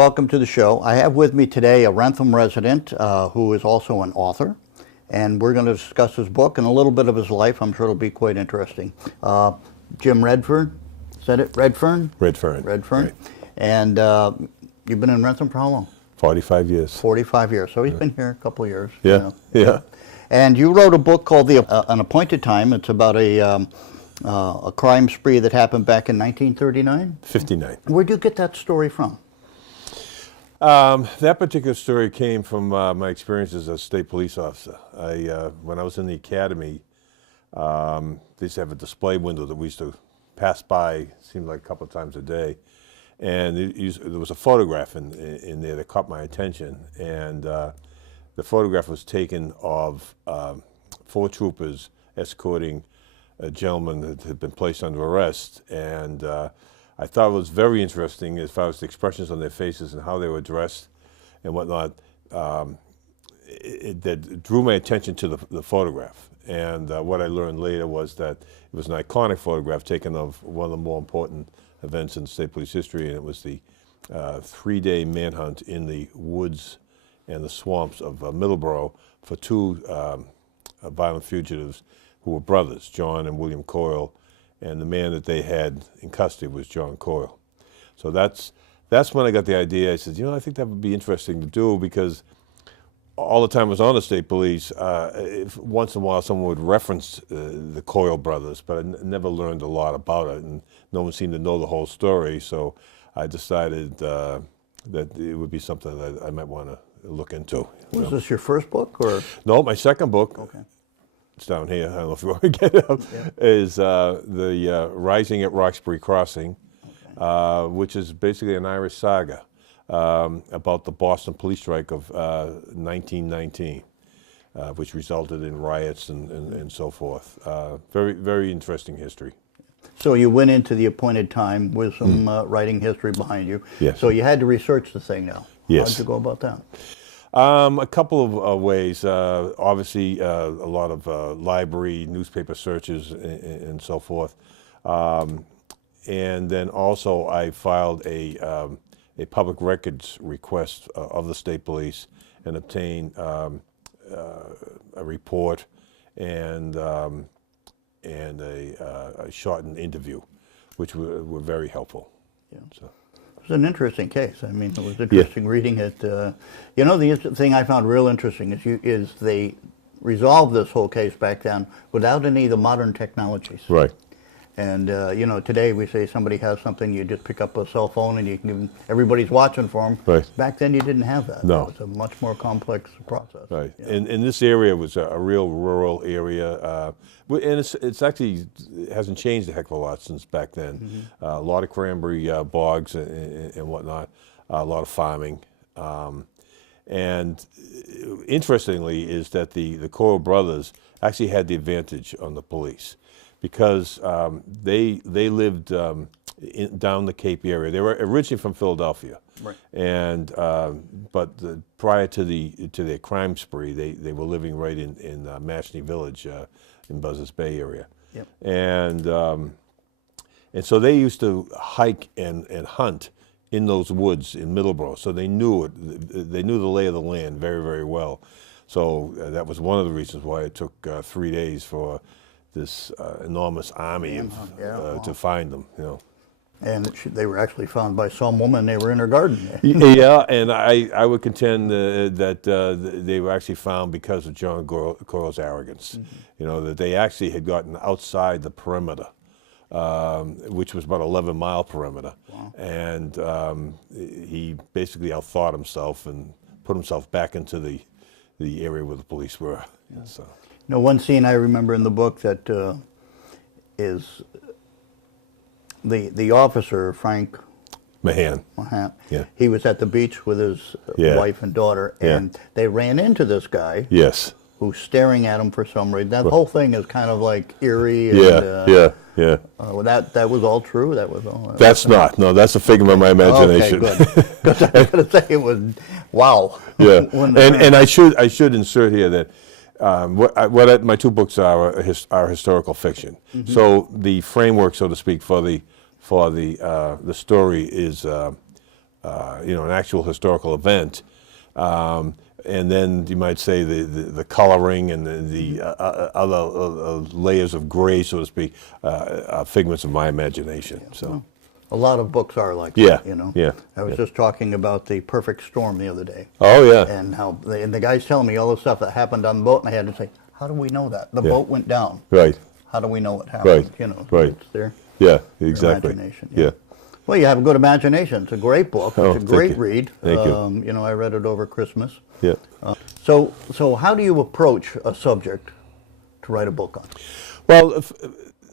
welcome to the show. I have with me today a Wrentham resident who is also an author, and we're going to discuss his book and a little bit of his life. I'm sure it'll be quite interesting. Jim Redfearn, is that it? Redfearn? Redfearn. Redfearn. Right. And you've been in Wrentham for how long? 45 years. 45 years. So he's been here a couple of years. Yeah, you know. yeah. And you wrote a book called An Appointed Time. It's about a crime spree that happened back in 1939? 59. Where'd you get that story from? That particular story came from my experience as a state police officer. When I was in the academy, they used to have a display window that we used to pass by, seemed like a couple of times a day. And there was a photograph in there that caught my attention. And the photograph was taken of 4 troopers escorting a gentleman that had been placed under arrest. And I thought it was very interesting as far as the expressions on their faces and how they were dressed and whatnot. That drew my attention to the photograph. And what I learned later was that it was an iconic photograph taken of one of the more important events in state police history, and it was the 3-day manhunt in the woods and the swamps of Middleborough for 2 violent fugitives who were brothers, John and William Coyle, and the man that they had in custody was John Coyle. So that's when I got the idea. I said, I think that would be interesting to do, because all the time I was on the state police, once in a while someone would reference the Coyle brothers, but I never learned a lot about it, and no one seemed to know the whole story. So I decided that it would be something that I might want to look into. Was this your first book, or? No, my second book. Okay. It's down here. I don't know if you want to get it up. Yeah. Is the Rising at Roxbury Crossing, okay. Which is basically an Irish saga about the Boston police strike of 1919, which resulted in riots and so forth. Very, very interesting history. So you went into The Appointed Time with some writing history behind you. Yes. So you had to research the thing now. Yes. How'd you go about that? A couple of ways. Obviously, a lot of library, newspaper searches, and so forth. And then also, I filed a public records request of the state police and obtained a report and a shortened interview, which were very helpful. Yeah. So. It was an interesting case. I mean, it was interesting reading it. The thing I found real interesting is they resolved this whole case back then without any of the modern technologies. Right. And today we say somebody has something, you just pick up a cell phone and you can. Everybody's watching for them. Right. Back then you didn't have that. No. It was a much more complex process. Right. Yeah. And this area was a real rural area, and it's actually hasn't changed a heck of a lot since back then. Mm-hmm. A lot of cranberry bogs and whatnot, a lot of farming. And interestingly is that the Coyle brothers actually had the advantage on the police, because they lived down the Cape area. They were originally from Philadelphia, right. And but prior to their crime spree, they were living right in Mashney Village in Buzzards Bay area. Yep. And so they used to hike and hunt in those woods in Middleborough. So they knew it. They knew the lay of the land very, very well. So that was one of the reasons why it took 3 days for this enormous army to find them. And they were actually found by some woman. They were in her garden. Yeah, and I would contend that they were actually found because of John Coyle's arrogance. Mm-hmm. That they actually had gotten outside the perimeter, which was about 11-mile perimeter. Wow. And he basically outthought himself and put himself back into the area where the police were. Yeah. So. One scene I remember in the book that is the officer, Frank Mahan. Yeah. He was at the beach with his wife and daughter, and they ran into this guy. Yes. Who's staring at him for some reason. That whole thing is kind of like eerie. And, that was all true. That was all. That's not. No, that's a figment of my imagination. Okay, good. Because I was going to say it was wow. Yeah. and I should insert here that. My 2 books are historical fiction. Mm-hmm. So the framework, so to speak, for the story is an actual historical event. And then you might say the coloring and the other layers of gray, so to speak, are figments of my imagination. So. A lot of books are like Yeah, that, you know. yeah, I was yeah. just talking about The Perfect Storm the other day. Oh, yeah. And how and the guy's telling me all the stuff that happened on the boat, and I had to say, how do we know that? The Yeah. boat went down. Right. How do we know what happened? Right. You know, Right. it's their Yeah, exactly. imagination. Yeah. Well, you have a good imagination. It's a great book. Oh, It's a thank great you. read. Thank you. You know, I read it over Christmas. Yeah. So how do you approach a subject to write a book on? Well,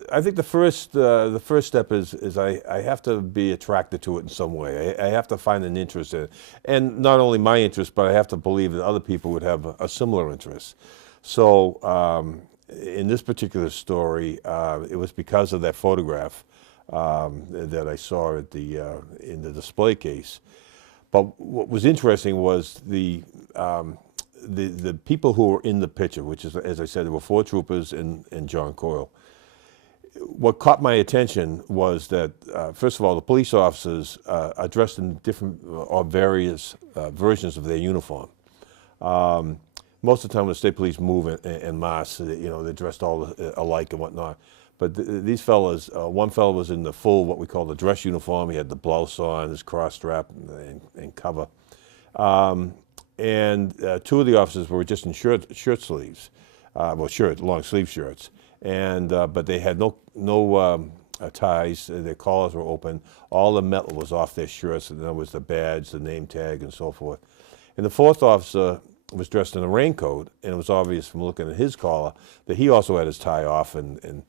I think the first step is I have to be attracted to it in some way. I have to find an interest in it, and not only my interest, but I have to believe that other people would have a similar interest. So in this particular story, it was because of that photograph that I saw at in the display case. But what was interesting was the people who were in the picture, which is, as I said, there were 4 troopers and John Coyle. What caught my attention was that, first of all, the police officers are dressed in different or various versions of their uniform. Most of the time when the state police move en masse, they're dressed all alike and whatnot. But these fellas, one fellow was in the full, what we call the dress uniform. He had the blouse on, his cross strap and cover. And 2 of the officers were just in shirt sleeves, long sleeve shirts. And but they had no ties. Their collars were open. All the metal was off their shirts, and there was the badge, the name tag, and so forth. And the 4th officer was dressed in a raincoat, and it was obvious from looking at his collar that he also had his tie off. And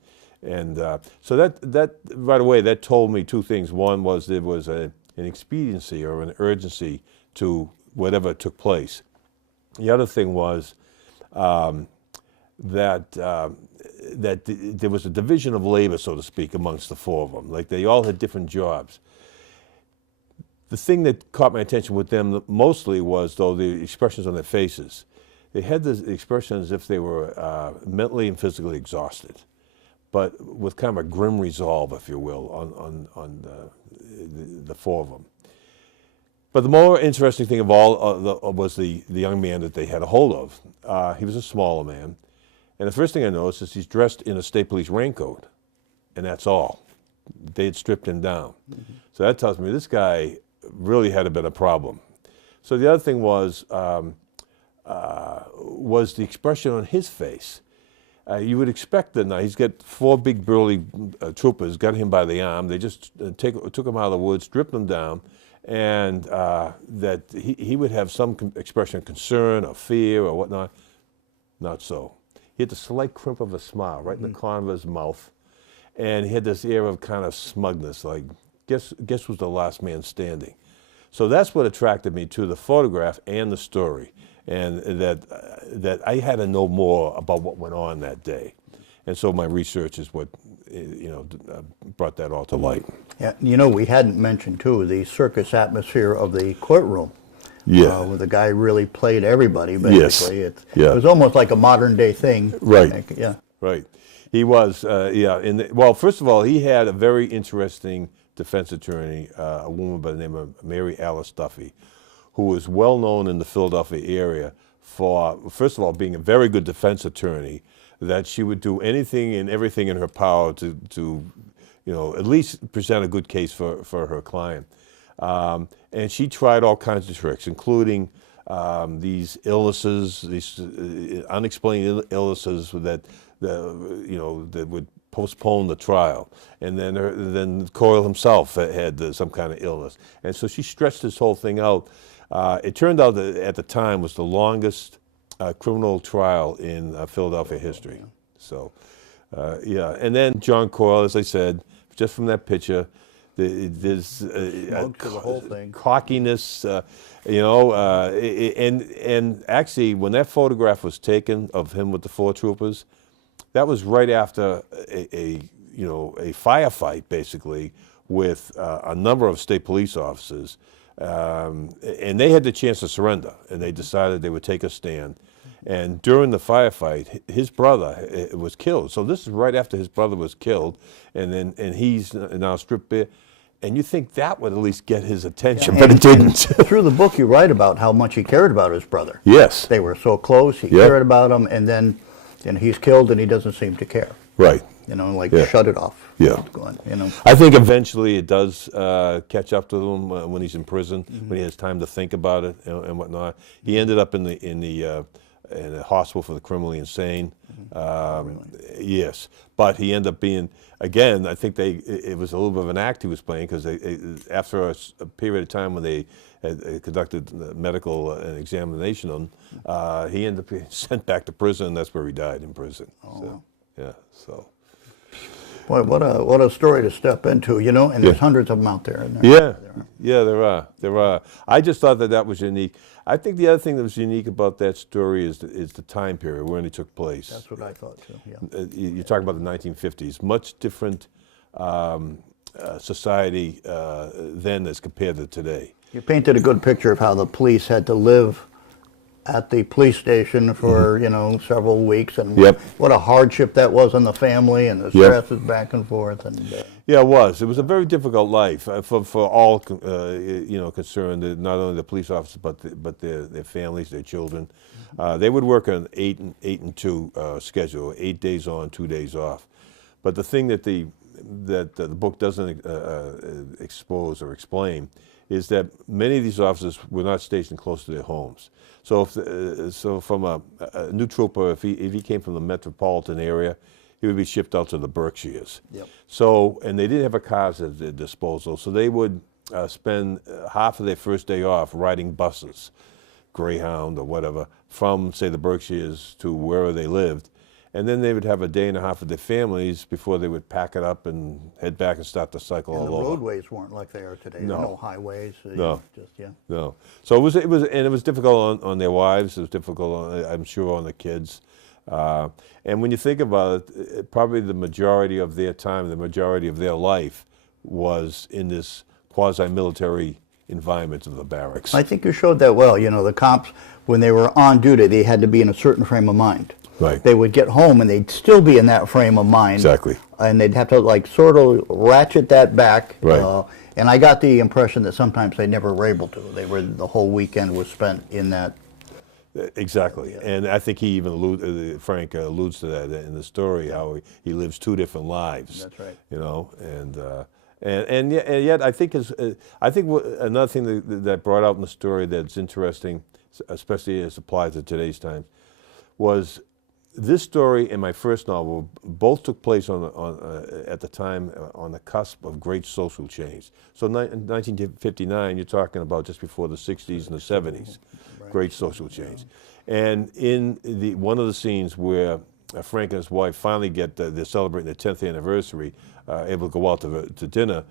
so that right away that told me 2 things. One was there was an expediency or an urgency to whatever took place. The other thing was that there was a division of labor, so to speak, amongst the 4 of them. Like they all had different jobs. The thing that caught my attention with them mostly was, though, the expressions on their faces. They had this expression as if they were mentally and physically exhausted, but with kind of a grim resolve, if you will, on the 4 of them. But the more interesting thing of all was the young man that they had a hold of. He was a smaller man. And the first thing I noticed is he's dressed in a state police raincoat, and that's all. They had stripped him down. Mm-hmm. So that tells me this guy really had a bit of problem. So the other thing was the expression on his face. You would expect that now he's got 4 big burly troopers, got him by the arm. They just took him out of the woods, stripped him down, and that he would have some expression of concern or fear or whatnot. Not so. He had the slight crimp of a smile right in the corner of his mouth, and he had this air of kind of smugness, like guess who's the last man standing. So that's what attracted me to the photograph and the story, and that I had to know more about what went on that day, and so my research is what brought that all to light. Yeah, we hadn't mentioned too the circus atmosphere of the courtroom. Yeah, where the guy really played everybody, basically. Yes. It was almost like a modern day thing. Right. Yeah. Right. He was, well, first of all, he had a very interesting defense attorney, a woman by the name of Mary Alice Duffy, who was well known in the Philadelphia area for, first of all, being a very good defense attorney, that she would do anything and everything in her power to at least present a good case for her client. And she tried all kinds of tricks, including these illnesses, these unexplained illnesses that would postpone the trial. And then Coyle himself had some kind of illness. And so she stretched this whole thing out. It turned out that at the time was the longest criminal trial in Philadelphia history. So, And then John Coyle, as I said, just from that picture, there's the whole thing. Cockiness, and actually when that photograph was taken of him with the 4 troopers, that was right after a firefight, basically, with a number of state police officers, and they had the chance to surrender, and they decided they would take a stand. And during the firefight, his brother was killed. So this is right after his brother was killed, and he's now stripped bare. And you think that would at least get his attention, Yeah, but it didn't. Through the book, you write about how much he cared about his brother. Yes. They were so close. He cared about him, and then he's killed, and he doesn't seem to care. Right. Shut it off. Yeah. I think eventually it does catch up to him when he's in prison, when he has time to think about it and whatnot. He ended up in a hospital for the criminally insane. Yes, but he ended up being, again, I think it was a little bit of an act he was playing, because after a period of time when they had conducted medical examination on him, he ended up being sent back to prison, and that's where he died, in prison. Oh. So, yeah, so. Boy, what a story to step into, and there's hundreds of them out there. There are. I just thought that was unique. I think the other thing that was unique about that story is the time period when it took place. That's what I thought too, yeah. You talk about the 1950s, much different society then as compared to today. You painted a good picture of how the police had to live at the police station for several weeks, and what a hardship that was on the family, and the stresses back and forth. Yeah, it was. It was a very difficult life for all concerned. Not only the police officers, but their families, their children. They would work on 8 and 2 schedule, 8 days on, 2 days off. But the thing that the book doesn't expose or explain is that many of these officers were not stationed close to their homes. So, from a new trooper, if he came from the metropolitan area, he would be shipped out to the Berkshires. Yep. So, and they didn't have a cars at their disposal, so they would spend half of their first day off riding buses, Greyhound or whatever, from, say, the Berkshires to wherever they lived. And then they would have a day and a half with their families before they would pack it up and head back and start the cycle all over. The roadways weren't like they are today. No. There were no highways. No. No. So it was difficult on their wives. It was difficult, I'm sure, on the kids. And when you think about it, probably the majority of their time, the majority of their life was in this quasi-military environment of the barracks. I think you showed that well. The cops, when they were on duty, they had to be in a certain frame of mind. Right. They would get home and they'd still be in that frame of mind. Exactly. And they'd have to sort of ratchet that back. Right. And I got the impression that sometimes they never were able to. The whole weekend was spent in that. Exactly. Yeah. And I think he even Frank alludes to that in the story, how he lives 2 different lives. That's right. And yet I think another thing that brought out in the story that's interesting, especially as applied to today's time, was this story and my first novel both took place at the time on the cusp of great social change. So in 1959, you're talking about just before the 60s and the 70s, right. Great social change. And in one of the scenes where Frank and his wife finally they're celebrating their 10th anniversary, able to go out to dinner,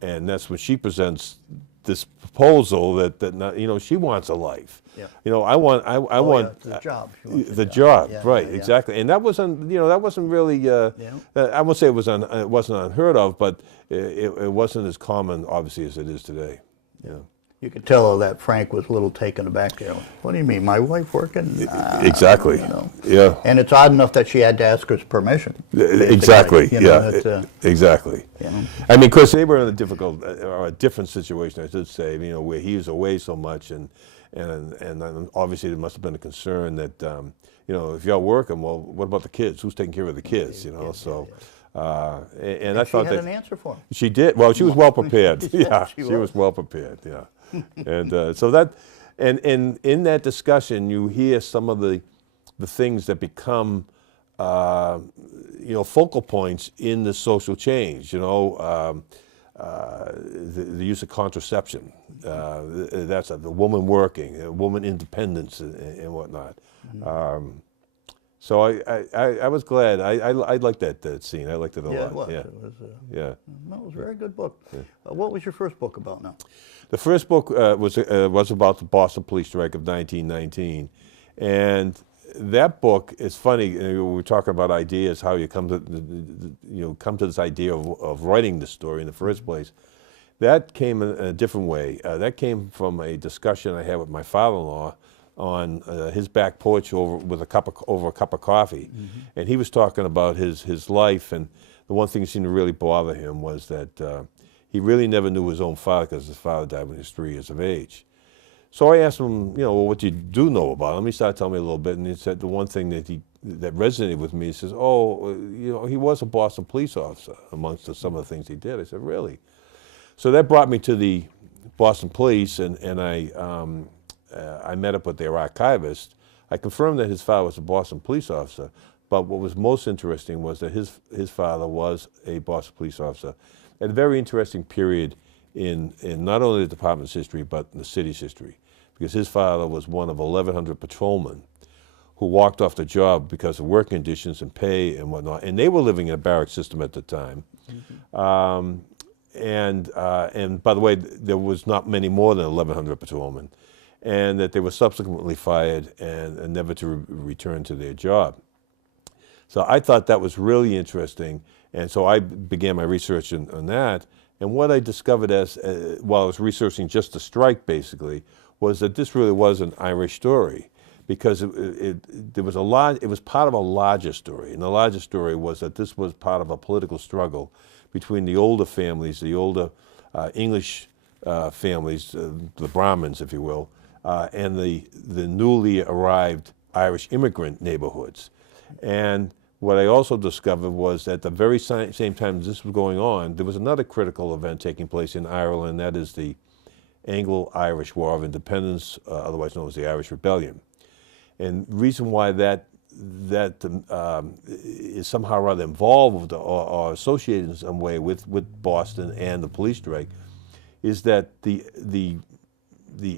and that's when she presents this proposal that she wants a life. Yeah. I want the job. The job, yeah, right? Yeah. Exactly. And that wasn't really. I won't say it wasn't unheard of, but it wasn't as common, obviously, as it is today. Yeah. You could tell that Frank was a little taken aback there. What do you mean, my wife working? Exactly. Yeah. And it's odd enough that she had to ask his permission. Exactly. Exactly. I mean, of course, they were in a different situation, I should say. Where he was away so much, and obviously there must have been a concern that if you're working, well, what about the kids? Who's taking care of the kids? And I thought she had an answer for him. She did. Well, she was well prepared. Yeah, she was well prepared. Yeah. And so that, and in that discussion, you hear some of the things that become, focal points in the social change. The use of contraception. That's the woman working, woman independence, and whatnot. Mm-hmm. So I was glad. I liked that scene. I liked it a lot. It was. Yeah. It was. Yeah. That was a very good book. Yeah. What was your first book about now? The first book was about the Boston police strike of 1919, and that book is funny. We were talking about ideas, how you come to this idea of writing the story in the first place. That came in a different way. That came from a discussion I had with my father-in-law on his back porch over a cup of coffee, mm-hmm. and he was talking about his life, and the one thing that seemed to really bother him was that he really never knew his own father because his father died when he was 3 years of age. So I asked him, well, what do you do know about him? He started telling me a little bit, and he said the one thing that resonated with me, he says, he was a Boston police officer amongst some of the things he did. I said, really? So that brought me to the Boston Police, and I met up with their archivist. I confirmed that his father was a Boston police officer, but what was most interesting was that his father was a Boston police officer at a very interesting period in not only the department's history, but in the city's history, because his father was one of 1,100 patrolmen who walked off the job because of work conditions and pay and whatnot, and they were living in a barrack system at the time. And by the way, there was not many more than 1,100 patrolmen, and that they were subsequently fired and never to return to their job. So I thought that was really interesting, and so I began my research on that. And what I discovered while I was researching just the strike, basically, was that this really was an Irish story, because it was part of a larger story, and the larger story was that this was part of a political struggle between the older families, the older English families, the Brahmins, if you will, and the newly arrived Irish immigrant neighborhoods. And what I also discovered was at the very same time as this was going on, there was another critical event taking place in Ireland, that is the Anglo-Irish War of Independence, otherwise known as the Irish Rebellion. And the reason why that is somehow rather involved or associated in some way with Boston and the police strike is that the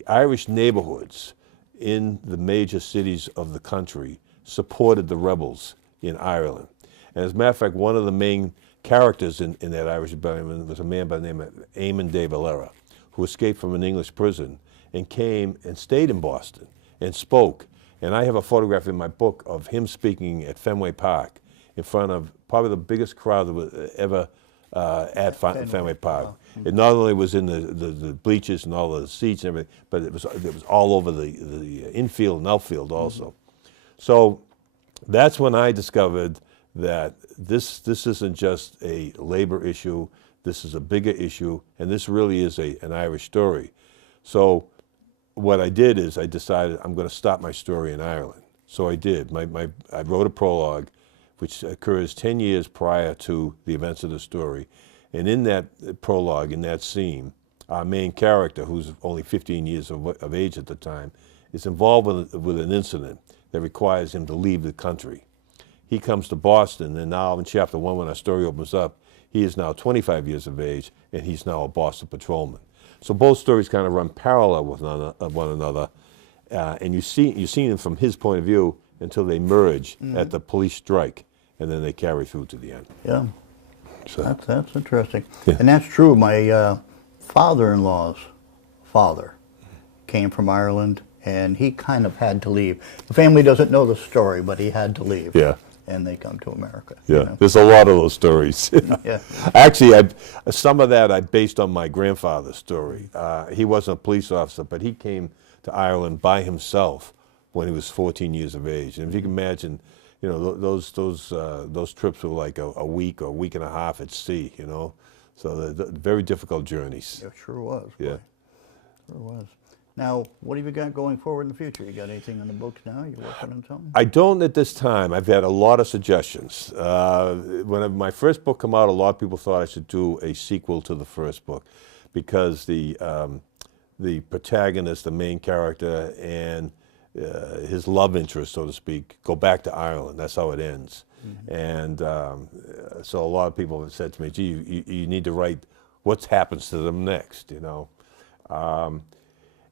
Irish neighborhoods in the major cities of the country supported the rebels in Ireland. And as a matter of fact, one of the main characters in that Irish rebellion was a man by the name of Eamon de Valera, who escaped from an English prison and came and stayed in Boston and spoke. And I have a photograph in my book of him speaking at Fenway Park in front of probably the biggest crowd that was ever at Fenway Park. Wow. It not only was in the bleachers and all the seats and everything, but it was all over the infield and outfield also. So that's when I discovered that this isn't just a labor issue, this is a bigger issue, and this really is an Irish story. So what I did is I decided I'm going to stop my story in Ireland. So I did. I wrote a prologue, which occurs 10 years prior to the events of the story. And in that prologue, in that scene, our main character, who's only 15 years of age at the time, is involved with an incident that requires him to leave the country. He comes to Boston, and now in chapter 1, when our story opens up, he is now 25 years of age, and he's now a Boston patrolman. So both stories kind of run parallel with one another, and you see them from his point of view until they merge at the police strike, and then they carry through to the end. Yeah, so that's interesting. Yeah. And that's true. My father-in-law's father came from Ireland, and he kind of had to leave. The family doesn't know the story, but he had to leave. Yeah. And they come to America. Yeah, You know? there's a lot of those stories. Yeah. Actually, some of that I based on my grandfather's story. He wasn't a police officer, but he came to Ireland by himself when he was 14 years of age. And if you can imagine, those trips were like a week or a week and a half at sea, So they're very difficult journeys. It sure was. Yeah. Boy. Sure was. Now, what have you got going forward in the future? You got anything on the books now? You working on something? I don't at this time. I've had a lot of suggestions. When my first book came out, a lot of people thought I should do a sequel to the first book because the protagonist, the main character, and his love interest, so to speak, go back to Ireland. That's how it ends. And so a lot of people have said to me, gee, you need to write what happens to them next,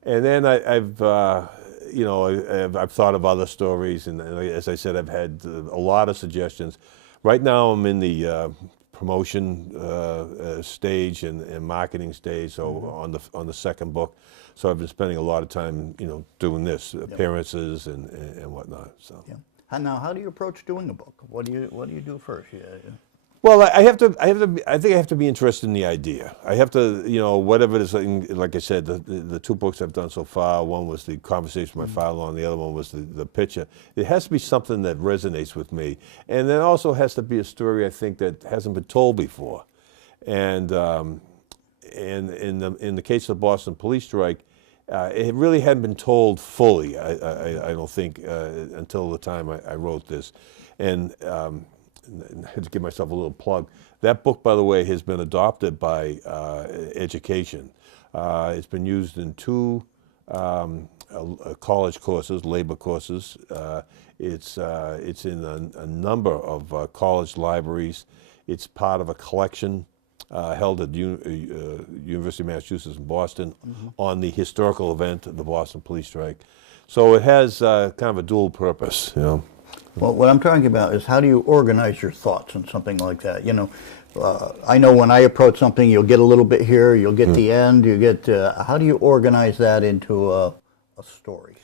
And then I've thought of other stories, and as I said, I've had a lot of suggestions. Right now, I'm in the promotion stage and marketing stage, so on the second book. So I've been spending a lot of time, doing this, appearances and whatnot. So. Yeah. Now, how do you approach doing a book? What do you do first? Well, I think I have to be interested in the idea. I have to, whatever it is, like I said, the two books I've done so far, one was the conversation with my father-in-law, and the other one was the picture. It has to be something that resonates with me. And then also has to be a story, I think, that hasn't been told before. And and in the case of the Boston police strike, it really hadn't been told fully, I don't think, until the time I wrote this. And I had to give myself a little plug. That book, by the way, has been adopted by education. It's been used in 2 college courses, labor courses. It's in a number of college libraries. It's part of a collection held at University of Massachusetts in Boston on the historical event of the Boston police strike. So it has kind of a dual purpose, you know. Well, what I'm talking about is how do you organize your thoughts in something like that? You know, I know when I approach something, you'll get a little bit here, you'll get the end, you get, how do you organize that into a story?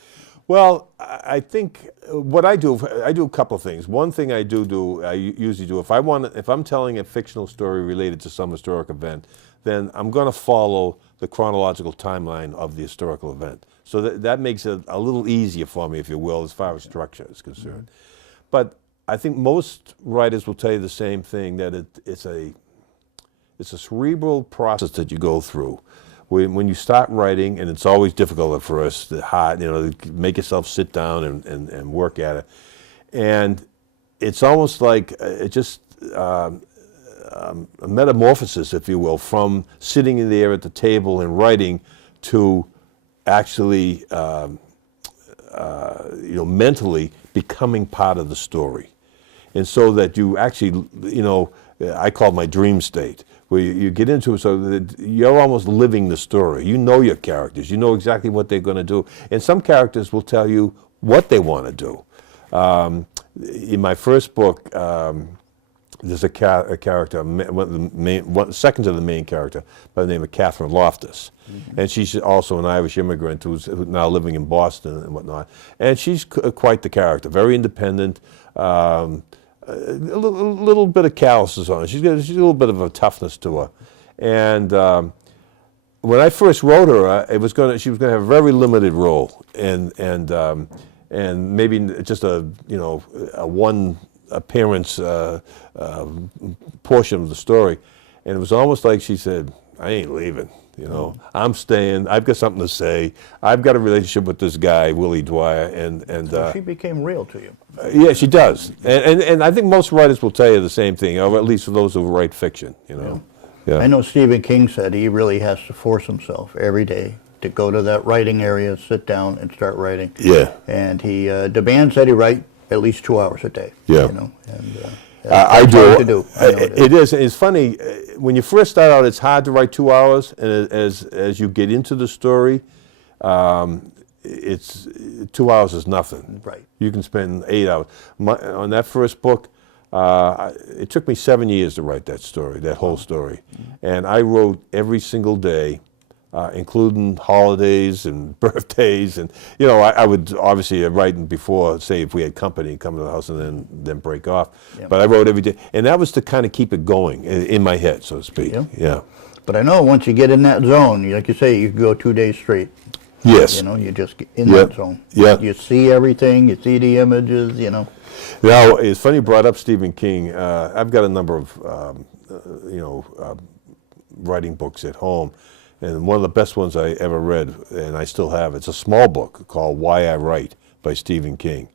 Well, I think what I do a couple of things. One thing I usually do, if I'm telling a fictional story related to some historic event, then I'm going to follow the chronological timeline of the historical event. So that makes it a little easier for me, if you will, as far as structure is concerned. But I think most writers will tell you the same thing, that it's a cerebral process that you go through. When you start writing, and it's always difficult at first, to make yourself sit down and work at it. And it's almost like a metamorphosis, if you will, from sitting in there at the table and writing to actually, mentally becoming part of the story. And so that you actually, I call it my dream state, where you get into it so that you're almost living the story. You know your characters. You know exactly what they're going to do. And some characters will tell you what they want to do. In my first book, there's a character, second to the main character, by the name of Catherine Loftus. And she's also an Irish immigrant who's now living in Boston and whatnot. And she's quite the character, very independent, a little bit of calluses on her. She's a little bit of a toughness to her. And when I first wrote her, she was going to have a very limited role, and maybe just a one appearance portion of the story. And it was almost like she said, "I ain't leaving. I'm staying. I've got something to say. I've got a relationship with this guy, Willie Dwyer." And so she became real to you. Yeah, she does. And I think most writers will tell you the same thing, or at least for those who write fiction. Yeah. I know Stephen King said he really has to force himself every day to go to that writing area, sit down, and start writing. Yeah. And he demands that he write at least 2 hours a day. Yeah. I do. It is. It's funny when you first start out. It's hard to write 2 hours, and as you get into the story, it's 2 hours is nothing. Right. You can spend 8 hours. On that first book, it took me 7 years to write that story, that whole story, and I wrote every single day, including holidays and birthdays, and I would obviously write before, say, if we had company come to the house and then break off. Yep. But I wrote every day, and that was to kind of keep it going in my head, so to speak. Yep. Yeah. But I know once you get in that zone, like you say, you can go 2 days straight. Yes. You just get in that zone. Yeah. You see everything. You see the images. Now, it's funny you brought up Stephen King. I've got a number of writing books at home. And one of the best ones I ever read, and I still have, it's a small book called Why I Write by Stephen King.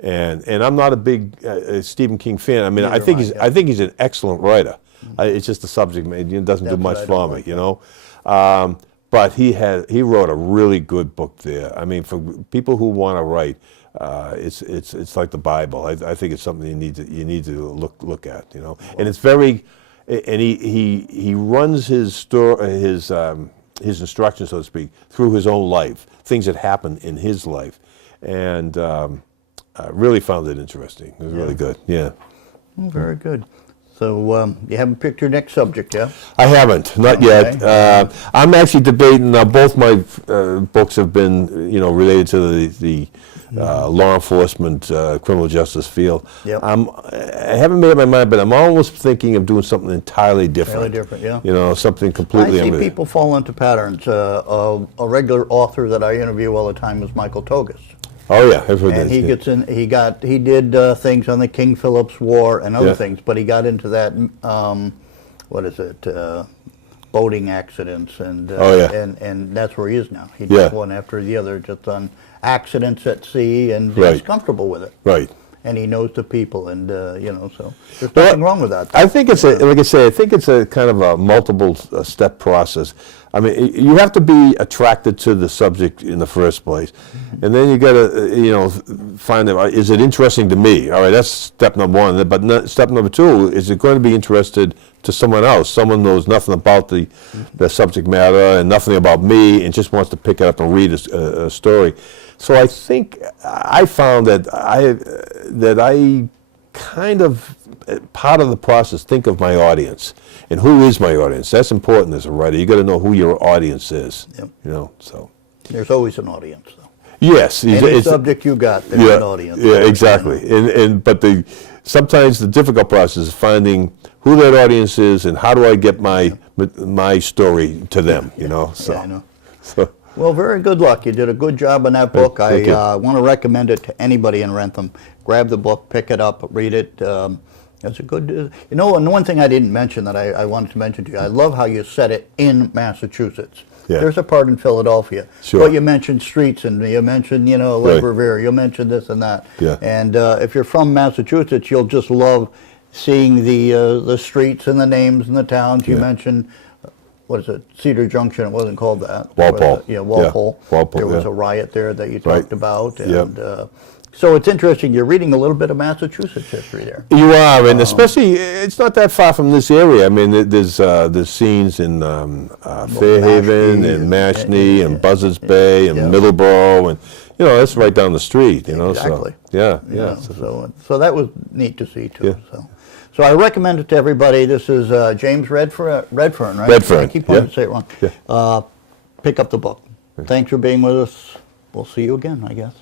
And I'm not a big Stephen King fan. I mean, I think he's an excellent writer. It's just the subject doesn't do much for me, But he wrote a really good book there. I mean, for people who want to write, it's like the Bible. I think it's something you need to look at, And it's very. And he runs his instructions, so to speak, through his own life, things that happen in his life, and I really found it interesting. It was really good. Yeah. Very good. So you haven't picked your next subject yet? I haven't, not yet. I'm actually debating. Now, both my books have been, related to the law enforcement, criminal justice field. Yep. I haven't made up my mind, but I'm almost thinking of doing something entirely different. Entirely different, yeah. Something completely. I see people fall into patterns. A regular author that I interview all the time is Michael Togus. Oh yeah, I've heard and that. He gets in. He did things on the King Philip's War and other things, but he got into that. What is it? boating accidents, and Oh, yeah. and that's where he is now. He Yeah. does one after the other, just on accidents at sea, and Right. he's comfortable with it. Right. And he knows the people, and so there's Well, nothing wrong with that. I think it's like I say, I think it's a kind of a multiple step process. I mean, you have to be attracted to the subject in the first place, and then you got to, find out, is it interesting to me? All right, that's step number one. But step number two, is it going to be interested to someone else? Someone knows nothing about the subject matter and nothing about me, and just wants to pick it up and read a story. So I think I found that I kind of, part of the process, think of my audience and who is my audience. That's important as a writer. You got to know who your audience is. Yep. So There's always an audience, though. yes, Any subject you got, there's an audience. Yeah, exactly. But sometimes the difficult process is finding who that audience is and how do I get my story to them. So Yeah, I know. So. Well, very good luck. You did a good job on that book. Thank you. I want to recommend it to anybody in Wrentham. Grab the book, pick it up, read it. It's a good, and one thing I didn't mention that I wanted to mention to you, I love how you set it in Massachusetts. Yeah. There's a part in Philadelphia. Sure. But you mentioned streets, and you mentioned, Lake Revere, you mentioned this and that. Yeah. And if you're from Massachusetts, you'll just love seeing the streets and the names and the towns. You Yeah. mentioned, what is it, Cedar Junction, it wasn't called that. Walpole. Yeah, Walpole. Yeah, Walpole, There was yeah. a riot there that you Right. talked about. Yep. And so it's interesting, you're reading a little bit of Massachusetts history there. You are, and especially it's not that far from this area. I mean, there's scenes in Fairhaven Mashpee and Mashney and Buzzards yeah, Bay and yeah. Middleborough, and that's right down the street. Exactly. So, yeah. So that was neat to see too. Yeah. So I recommend it to everybody. This is James Redfearn, right? Redfearn, I keep wanting yeah. to say it wrong. Yeah. Pick up the book. Thanks for being with us. We'll see you again, I guess.